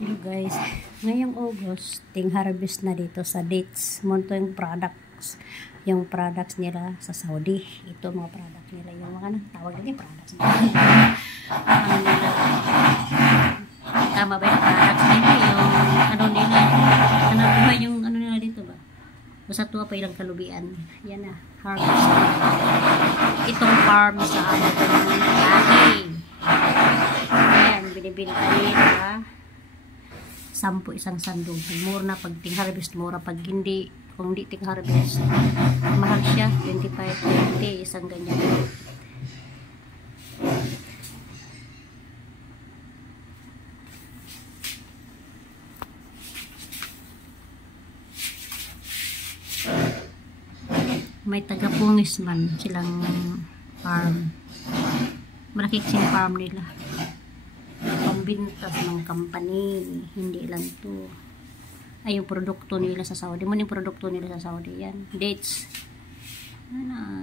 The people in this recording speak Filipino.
Hello guys, ngayong August, ting harvest na dito sa dates. Monto yung products nila sa Saudi. Ito mga products nila, yung mga tawag nila products nila. Tama ba yung products nila? Yung ano nila, ano ba yung ano nila dito ba? Basta tuwa pa ilang kalubian. Yan na, harvest. Itong farm sa ano ng lahi. Ayan, binibinta nila. 10 isang sandong. Mura na pag ting harvest, mura pag hindi, kung hindi ting harvest, mahal siya, 25, 20 isang ganyan. May taga-pungis man silang farm. Malaki kasing farm nila. Pambintas ng company, hindi lang to. Ay, yung produkto nila sa Saudi. Mo yung produkto nila sa Saudi yan. Dates. Ano,